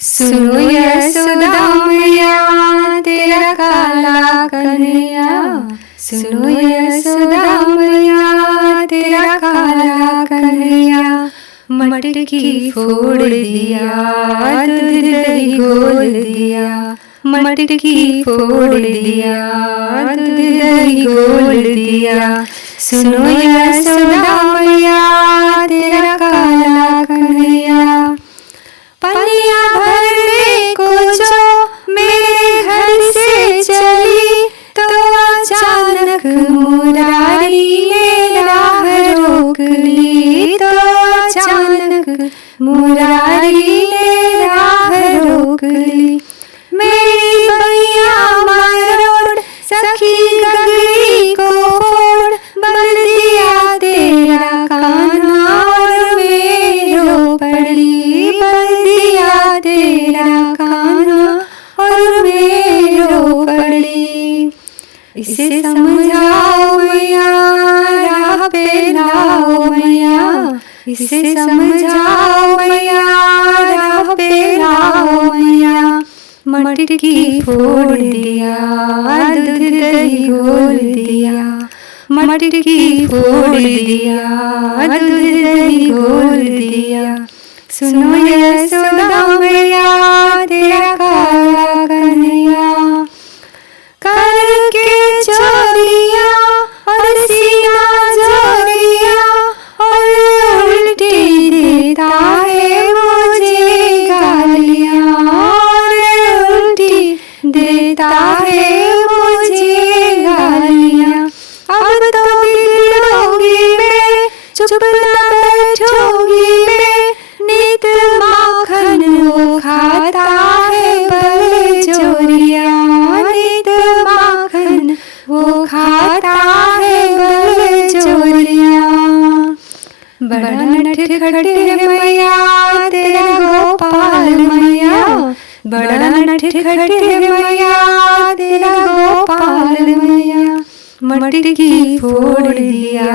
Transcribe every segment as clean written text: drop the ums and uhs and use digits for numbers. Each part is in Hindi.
सुनो यशोदा मैया तेरा काला कन्हैया, सुनो यशोदा मैया तेरा काला कन्हैया। मटकी फोड़ दिया दूध दही घोल दिया, मटकी फोड़ दिया दूध दही घोल दिया। सुनो यशोदा मैया तेरा काला कन्हैया। पनिया भरने को जो मेरे घर से चली, तो अचानक मुरारी ने राह रोक ली, तो अचानक मुरारी ने राह रोक ली। मेरी बैया मरोड़ सखी गगरी को फोड़, बल दिया तेरा कान्हा और मेरो पड़ी, बल दिया तेरा कान्हा और मेरो पड़ी। इसे समझाओ मैया राह पे लाओ मैया, इसे समझाओ मैया राह पे लाओ मैया। मटकी फोड़ दिया दूध दही घोल दिया, मटकी फोड़ दिया दूध दही घोल दिया। सुनो यशोदा मैया तेरा काला कन्हैया। करके चोरिया और सीना जोरिया, और उल्टी देता है मुझे गालियाँ, और उल्टी देता है मुझे गालियाँ। अब तो बिगड़ोगी मैं, चुप न बैठोगी मैं, नित माखन वो खाता है बल चोरिया, नित माखन वो खाता है बल चोरिया। बड़ा नटखट है मैया तेरा गोपाल मैया, बड़ा नटखट है मैया तेरा गोपाल मैया। मटकी फोड़ दिया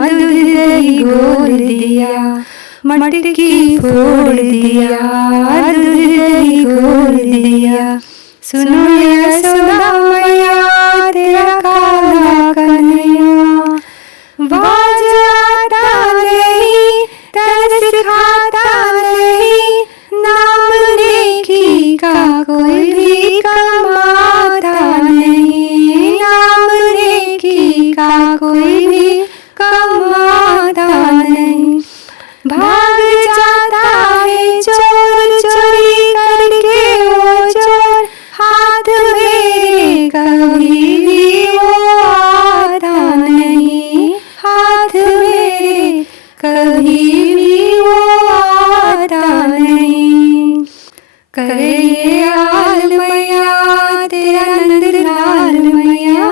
दूध दही घोल दिया, मटकी फोड़ दिया दूध दही घोल दिया। सुनो यशोदा मैया तेरा काला कन्हैया। बाज आता नहीं तरस खाता नहीं, नाम नेकी का कोई भी कमाता नहीं, नाम नेकी का कोई भी कमाता नहीं। भाग जाता है चोर चोरी करके वो चोर, हाथ मेरे कभी भी वो आता नहीं, हाथ मेरे कभी भी वो आता नहीं। करे ये हाल मैया तेरा नंद लाल मैया,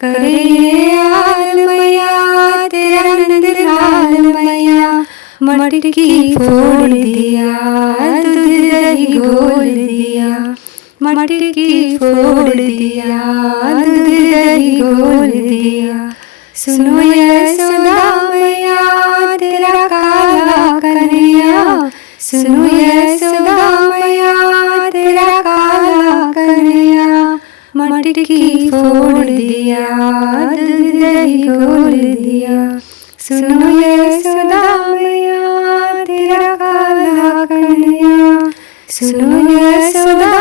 करे ये हाल मैया तेरा नंद लाल मैया। मटकी फोड़ दिया दूध दही घोल दिया, मटकी फोड़ दिया दूध दही घोल दिया। सुनो यशोदा मैया तेरा काला कन्हैया, सुनो यशोदा मैया तेरा काला कन्हैया। मटकी फोड़ दिया दूध दही घोल दिया। सुनो यशोदा मैया तेरा काला कन्हैया, सुनो यशोदा।